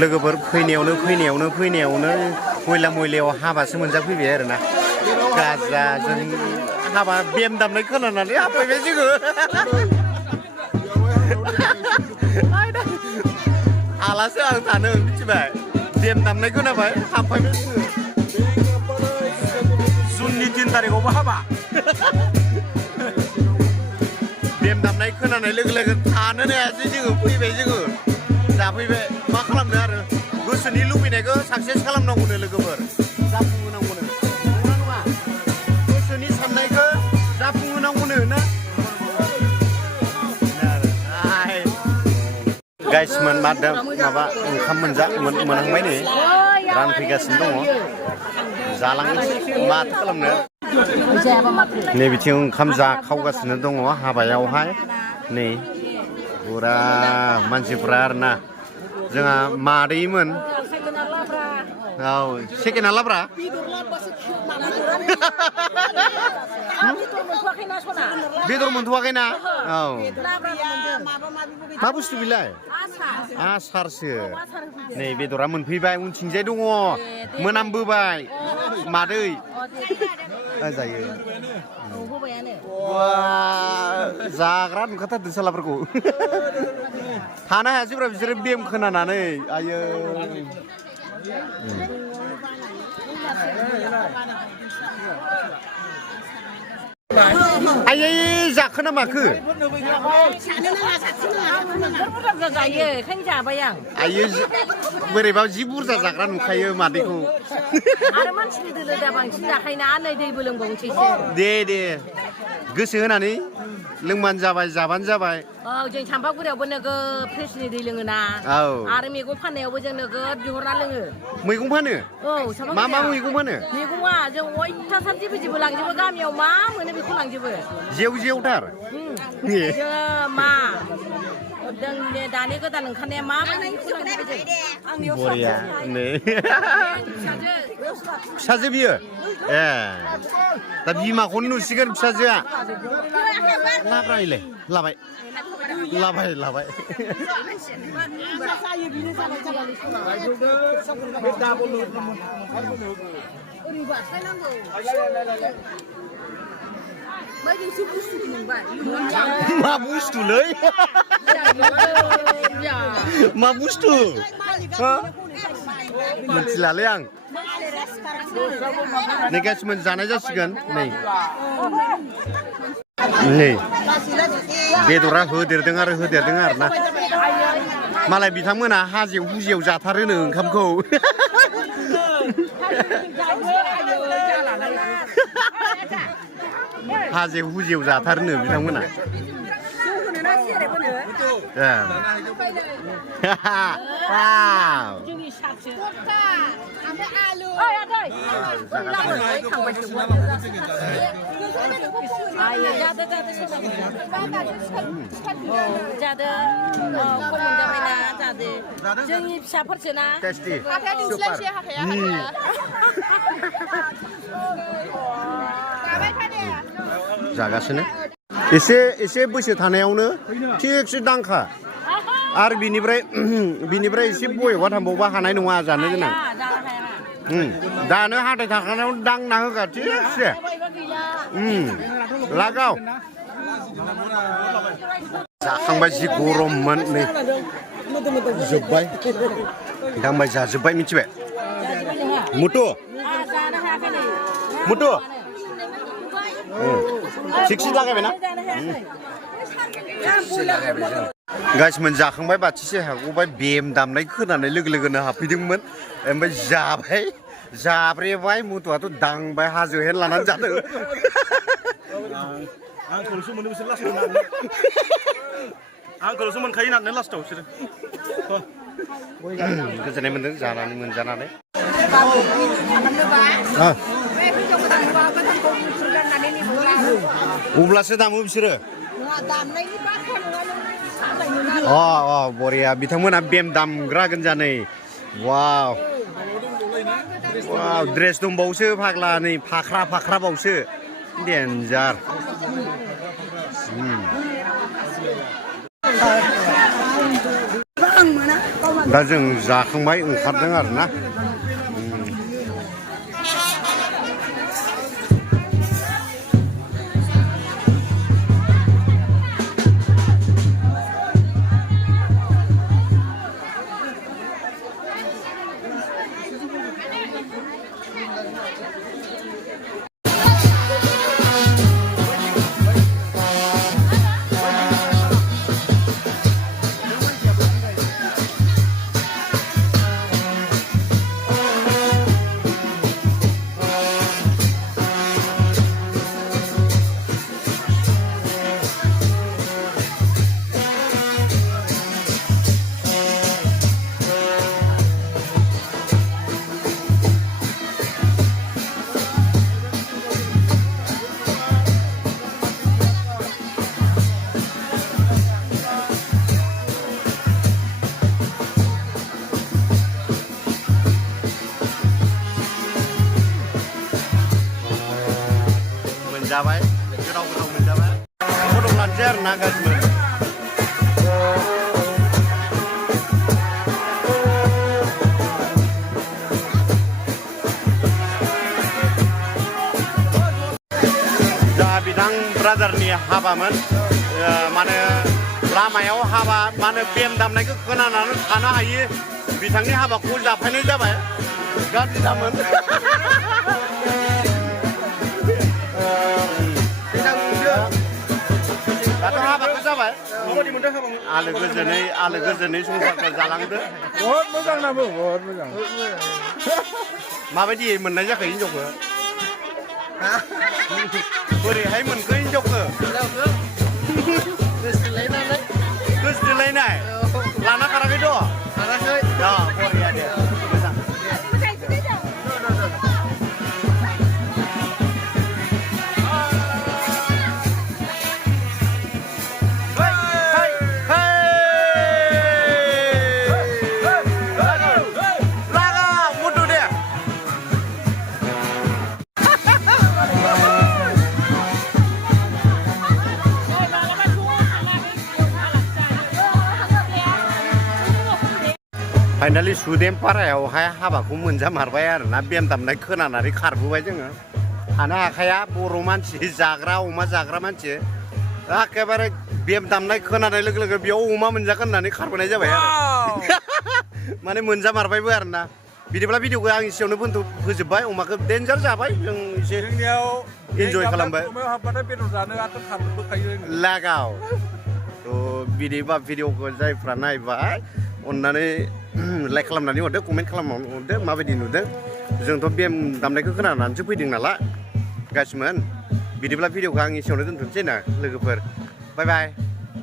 लोगोफोर फैनायावनो मैला मैलायाव हाबासो मोनजाफैबाय आरोना गाजा जों हाबा बेम दामनाय खोनानानै हाबफैबाय जोङो आलासो आं थानो मिथिबाय बेम दामनाय खोनाबाय हाबफैबाय जोङो जुननि 3 तारिखआवबो हाबा बेम दामनाय खोनानाय लोगो लोगो थानोनो हायासै जोङो फैबाय जोङो जाफैबाय मा खालामनो आरो गोसोनि लुबैनायखौ साक्सेस खालामनांगौनो लोगोफोर जाफुंहोनांगौनो नंगौना नङा गोसोनि साननायखौ जाफुंहोनांगौनो ना गाइसमोन माबा ओंखाम मोनहांबाय नै रानफैगासिनो दङ जालांनोसै माथो खालामनो नै बिथिं ओंखाम जाखावगासिनो दङ हाबायावहाय नै फुरा मानसिफ्रा आरोना जोंहा मादैमोन औ सेकेन्डआ लाब्रा बेदर मोनथ'वाखैना औ मा बुस्थु बिलाय आसारसो नै बेदरा मोनफैबाय उनथिंजाय दङ मोनामबोबाय मादै जायो जाग्रा नुखाथारदों सालाफोरखौ थानो हायासैब्रा बिसोरो बेम खोनानानै आयो आयै जाखो ना माखो आयै बोरैबा जि बुरजा जाग्रा नुखायो मादैखौ आरो मानसिनि दोलोदा बांसिन जाखायोना नै दैबो लोंबावनोसैसो दे गोसो होनानै लोंबानो जाबाय जाबानो जाबाय औ जों सामफागुरियावबो नोगोद फ्रेसनि दै लोङोना औ आरो मैगं फाननायावबो जों नोगोद बिहरना लोङो मैगं फानो औ मा मैगं फानो मैगङा जों अयथासार जेबो लांजोबो गामियाव मा मोनो बेखौ लांजोबो जेवथार मा दानि गोदान ओंखारनाया मा बरिया नै फिसाजो बियो ए दा बिमाखौनो नुसिगोन फिसाजोआ लाबाय मा बुस्थुलै मा बुस्थु मिथिलालै आं नै गासिबो जानाय जासिगोन नै बेदरा होदेरदों आरोना मालाय बिथांमोना हाजोआव हुजियाव जाथारोनो ओंखामखौ हाजो हुजियाव जाथारनो बिथांमोना जोंनि फिसाफोरसोना जागासिनो एसे बैसो थानायावनो थिगसे दांखा आरो बिनिफ्राय एसे बयबा थांबावबा हानाय नङा जानो गोनां दानो हाथाय थाखानायाव दांना होगा थिगसे लागाव जाखांबाय जि गरममोन नै जोब्बाय दांबाय जाजोब्बाय मिथिबाय मुथु थिगसे लागायबायना गासिमोन जाखांबाय बाथिसे हागौबाय बेम दामनाय खोनानाय लोगो लोगोनो हाबफैदोंमोन ओमफ्राय जाब्रेबाय मुथुआथ' दांबाय हाजो हेन लानानै जादों आंखौल'सो मोनो बिसोर लास्टआव आंखौल'सो मोनखायो नालाय लास्टआव बिसोरो गोजोननाय मोन्दों जानानै मोनजानानै अब्लासो दामो बिसोरो बरिया बिथांमोना बेम दामग्रा गोनजानै वाव ड्रेस दंबावसो फाग्ला नै फाख्रा बावसो डेन्जार दा जों जाखांबाय ओंखारदों आरोना मोनजाबाय गोथाव गोथाव मोनजाबाय फट' लानोसै आरोना गासिबो जोंहा बिथां ब्रादारनि हाबामोन माने लामायाव हाबा माने बेम दामनायखौ खोनानानै थानो हायि बिथांनि हाबाखौ जाफैनाय जाबाय गाज्रि दामोन दाथ' हाबाखौ जाबाय माबायदि मोनदों हाबा आलो गोजोनै संसारखौ जालांदो बहुत मोजां नाबो बहुत मोजां माबायदि मोननाय जाखो हिनजावखौ बोरैहाय मोनखो हिनजावखौ गोसोथोलायनाय लाना खाराखैथ' बरिया दे मोजां फाइनालि सुदेमपारायावहाय हाबाखौ मोनजामारबाय आरोना बेम दामनाय खोनानानै खारबोबाय जोङो थानो हाखाया बर' मानसि जाग्रा अमा जाग्रा मानसि एखेबारे बेम दामनाय खोनानाय लोगो लोगो बेयाव अमा मोनजागोन होननानै खारबोनाय जाबाय आरो माने मोनजामारबायबो आरोना बिदिब्ला भिडिअखौ आं एसेयावनो फोजोबबाय अमाखौ डेन्जार जाबाय जों एसे जोंनियाव इन्जय खालामबाय अमायाव हाबबाथाय बेदर जानो आथोन खारबोखायो लागाव थ' बिदिबा भिडिअखौ जायफ्रा नायबाय अननानै लाइक खालामनानै हरदो कमेन्ट खालामनानै हरदो माबायदि नुदों जोंथ' बेम दामनायखौ खोनानानैसो फैदों नालाय गासिमोन बिदिब्ला भिडिअखौ आं एसेयावनो दोनथ'नोसै ना लोगोफोर बाय बाय